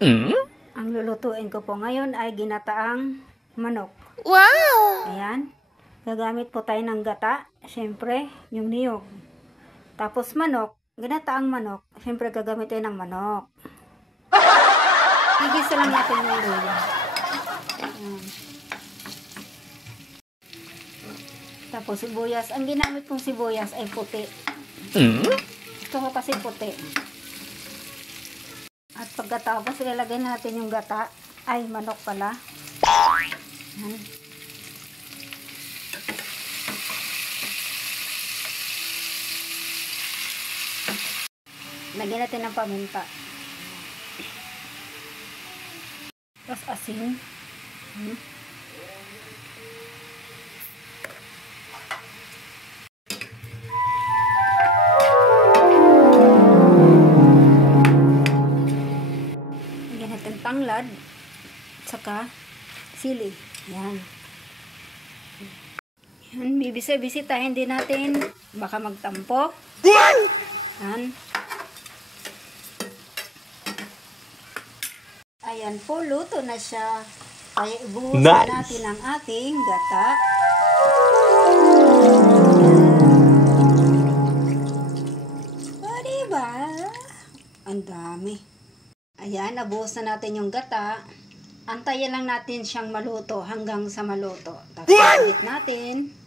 Ang lulutuin ko po ngayon ay ginataang manok. Wow! Ayan. Gagamit po tayo ng gata. Siyempre, yung niyog. Tapos manok. Ginataang manok. Siyempre, gagamit tayo ng manok. Igisa lang natin yung luya. Ayan. Tapos sibuyas. Ang ginamit kong sibuyas ay puti. Gusto ko kasi puti. At pagkatapos, ilalagay natin yung gata. Ay, manok pala. Ayan. Lagyan natin ng paminta. Tapos asin. Lagyan natin tanglad. Saka sili. Yan. Yan. Bibisitahin din natin. Baka magtampok. Yan. Ayan po, luto na siya. Kaya ibuhusan natin ang ating gata. O, diba? Ang dami. Ayan, nabuhusan natin yung gata. Antayin lang natin siyang maluto hanggang sa maluto. Tapos, natin.